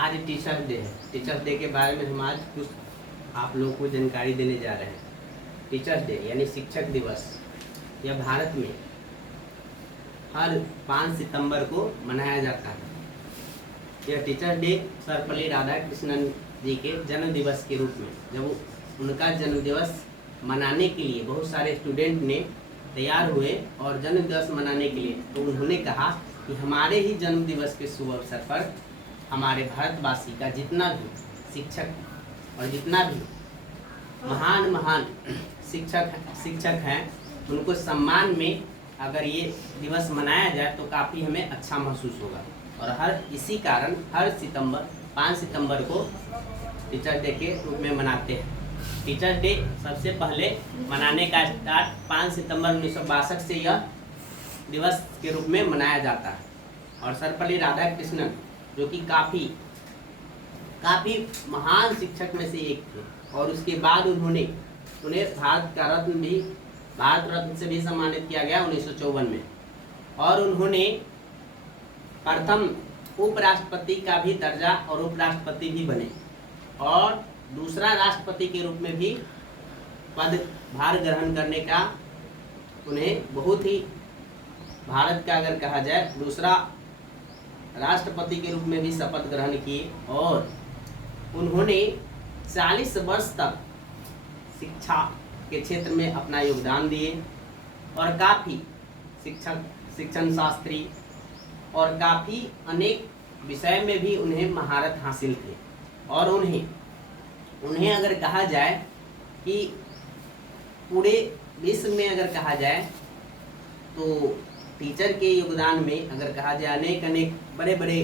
आज teacher day है। Teacher day के बारे में हम आज कुछ आप लोगों को जानकारी देने जा रहे हैं। टीचर्स डे यानी शिक्षक दिवस यह भारत में हर 5 सितंबर को मनाया जाता है। यह टीचर्स डे सर्वपल्ली राधाकृष्णन जी के जन्म दिवस के रूप में, जब उनका जन्म दिवस मनाने के लिए बहुत सारे स्टूडेंट ने तैयार हुए और जन्म दिवस मनाने के लिए, तो उन्होंने कहा कि हमारे ही जन्म दिवस के शुभ अवसर पर हमारे भारतवासी का जितना भी शिक्षक और जितना भी महान महान शिक्षक हैं उनको सम्मान में अगर ये दिवस मनाया जाए तो काफ़ी हमें अच्छा महसूस होगा। और इसी कारण हर 5 सितंबर को टीचर डे के रूप में मनाते हैं। टीचर डे सबसे पहले मनाने का स्टार्ट 5 सितंबर 1962 से यह दिवस के रूप में मनाया जाता है। और सर्वपल्ली राधाकृष्णन जो कि काफ़ी महान शिक्षक में से एक थे, और उसके बाद उन्हें भारत रत्न से भी सम्मानित किया गया 1954 में। और उन्होंने प्रथम उपराष्ट्रपति का भी दर्जा और उपराष्ट्रपति भी बने, और दूसरा राष्ट्रपति के रूप में भी पदभार ग्रहण करने का उन्हें बहुत ही, भारत का अगर कहा जाए दूसरा राष्ट्रपति के रूप में भी शपथ ग्रहण किए। और उन्होंने 40 वर्ष तक शिक्षा के क्षेत्र में अपना योगदान दिए, और काफ़ी शिक्षण शास्त्री और काफ़ी अनेक विषय में भी उन्हें महारत हासिल थी। और उन्हें अगर कहा जाए कि पूरे विश्व में अगर कहा जाए तो टीचर के योगदान में अगर कहा जाए अनेक बड़े बड़े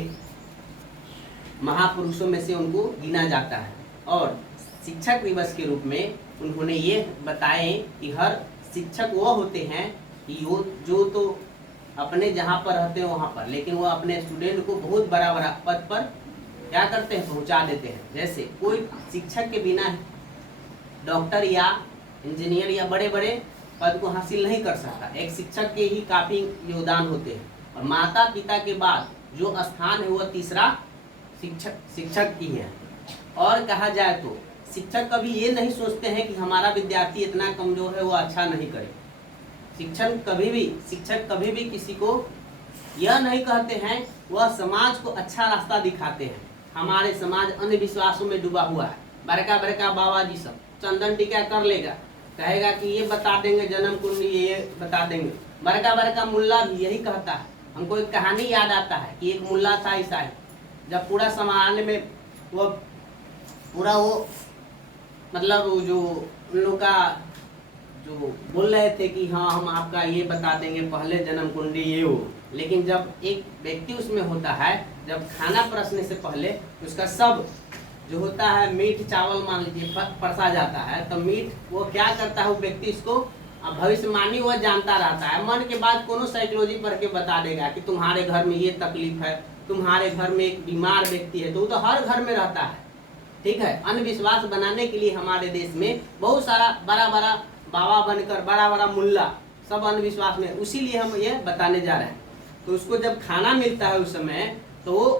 महापुरुषों में से उनको गिना जाता है। और शिक्षक दिवस के रूप में उन्होंने ये बताए कि हर शिक्षक वो होते हैं कि जो तो अपने जहाँ पर रहते हैं वहाँ पर, लेकिन वो अपने स्टूडेंट को बहुत बड़ा पद पर क्या करते हैं, पहुँचा देते हैं। जैसे कोई शिक्षक के बिना डॉक्टर या इंजीनियर या बड़े बड़े पद को हासिल नहीं कर सकता। एक शिक्षक के ही काफ़ी योगदान होते हैं। और माता पिता के बाद जो स्थान है वह तीसरा शिक्षक की है। और कहा जाए तो शिक्षक कभी ये नहीं सोचते हैं कि हमारा विद्यार्थी इतना कमजोर है वो अच्छा नहीं करे। शिक्षक कभी भी किसी को यह नहीं कहते हैं, वह समाज को अच्छा रास्ता दिखाते हैं। हमारे समाज अंधविश्वासों में डूबा हुआ है। बड़का बाबा जी सब चंदन टीका कर लेगा, कहेगा कि ये बता देंगे जन्म कुंडली, ये बता देंगे। बड़का मुल्ला भी यही कहता है। हमको एक कहानी याद आता है कि एक मुल्ला था ईसाई, जब पूरा संभालने में वो मतलब जो उन लोग का जो बोल रहे थे कि हाँ हम आपका ये बता देंगे पहले जन्म कुंडली ये हो, लेकिन जब एक व्यक्ति उसमें होता है, जब खाना परसने से पहले उसका सब जो होता है मीठ चावल मान लीजिए परसा जाता है, तो मीठ वो क्या करता है, वो व्यक्ति इसको भविष्यवाणी वह जानता रहता है। मन के बाद कोनो साइकोलॉजी पढ़ के बता देगा कि तुम्हारे घर में ये तकलीफ है, तुम्हारे घर में एक बीमार व्यक्ति है, तो वो तो हर घर में रहता है। ठीक है, अंधविश्वास बनाने के लिए हमारे देश में बहुत सारा बड़ा बाबा बनकर बड़ा मुल्ला सब अंधविश्वास में, उसीलिए हम ये बताने जा रहे हैं। तो उसको जब खाना मिलता है उस समय, तो वो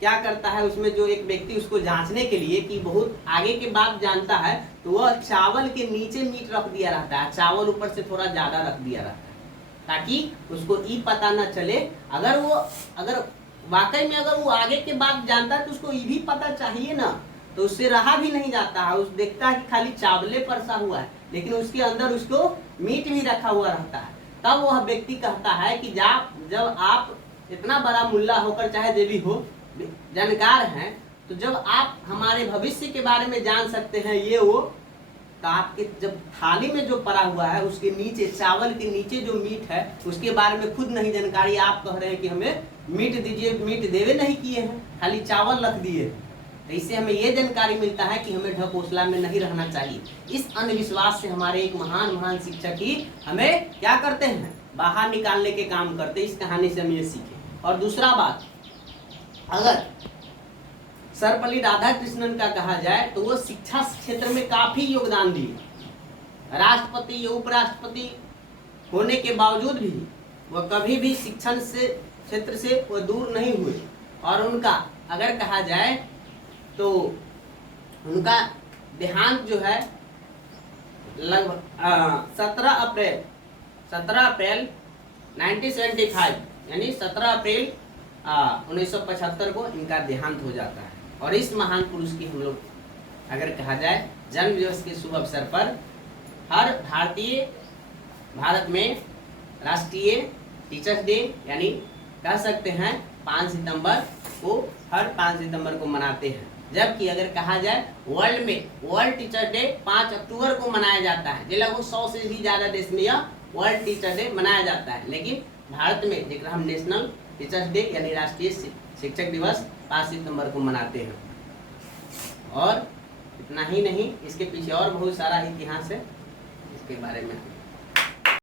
क्या करता है, उसमें जो एक व्यक्ति उसको जांचने के लिए कि बहुत आगे के बात जानता है, तो वह चावल के नीचे मीट रख दिया रहता है, चावल ऊपर से थोड़ा ज़्यादा रख दिया रहता है, ताकि उसको ये पता न चले। अगर वाकई में अगर वो आगे के बात जानता है तो उसको ये भी पता चाहिए ना, तो उससे रहा भी नहीं जाता है। उस देखता है कि खाली चावले परसा हुआ है, लेकिन उसके अंदर उसको मीट भी रखा हुआ रहता है। तब वह व्यक्ति कहता है कि जब आप इतना बड़ा मुल्ला होकर चाहे जो भी हो जानकार हैं, तो जब आप हमारे भविष्य के बारे में जान सकते हैं ये वो, तो आपके जब थाली में जो पड़ा हुआ है उसके नीचे, चावल के नीचे जो मीट है उसके बारे में खुद नहीं जानकारी, आप कह रहे हैं कि हमें मीट दीजिए, मीट देवे नहीं किए हैं, खाली चावल रख दिए। तो इससे हमें ये जानकारी मिलता है कि हमें ढकोसला में नहीं रहना चाहिए। इस अंधविश्वास से हमारे एक महान शिक्षक ही हमें क्या करते हैं, बाहर निकालने के काम करते। इस कहानी से हम ये सीखे। और दूसरा बात, अगर सर्वपल्ली राधाकृष्णन का कहा जाए तो वो शिक्षा क्षेत्र में काफ़ी योगदान दिए। राष्ट्रपति या उपराष्ट्रपति होने के बावजूद भी वह कभी भी शिक्षण से क्षेत्र से वो दूर नहीं हुए। और उनका अगर कहा जाए तो उनका देहांत जो है लगभग 17 अप्रैल 1975 यानी 17 अप्रैल 1975 को इनका देहांत हो जाता है। और इस महान पुरुष की हम लोग अगर कहा जाए जन्म दिवस के शुभ अवसर पर हर भारत में राष्ट्रीय टीचर्स डे यानी कह सकते हैं 5 सितंबर को, हर 5 सितंबर को मनाते हैं। जबकि अगर कहा जाए वर्ल्ड में वर्ल्ड टीचर डे 5 अक्टूबर को मनाया जाता है। लगभग 100 से भी ज़्यादा देश में यह वर्ल्ड टीचर डे मनाया जाता है, लेकिन भारत में जेकर हम नेशनल टीचर्स डे यानी राष्ट्रीय शिक्षक दिवस 5 सितंबर को मनाते हैं। और इतना ही नहीं, इसके पीछे और बहुत सारा इतिहास है, इसके बारे में